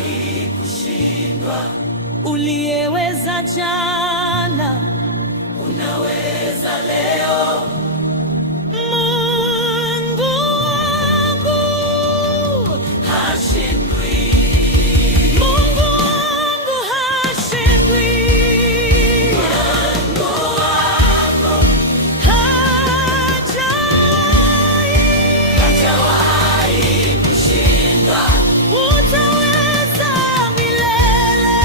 hajawahi kushindwa. Uliyeweza jana, unaweza leo. Mungu wangu hashindwi. Mungu wangu hashindwi. Mungu wangu hajawahi kushindwa. Utaweza milele.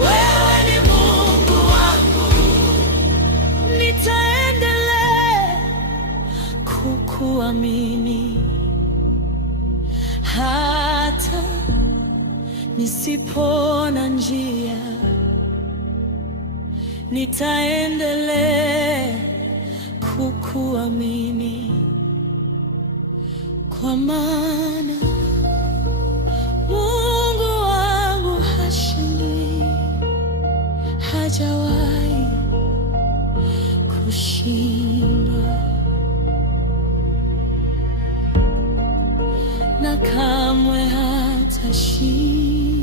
Wewe ni Mungu wangu. Nitaendelea kukuamini hata nisipona njia. Nitaendelea kukuamini, kwa maana Mungu wangu hashindwi, hajawahi kushindwa, na kamwe hatashinda.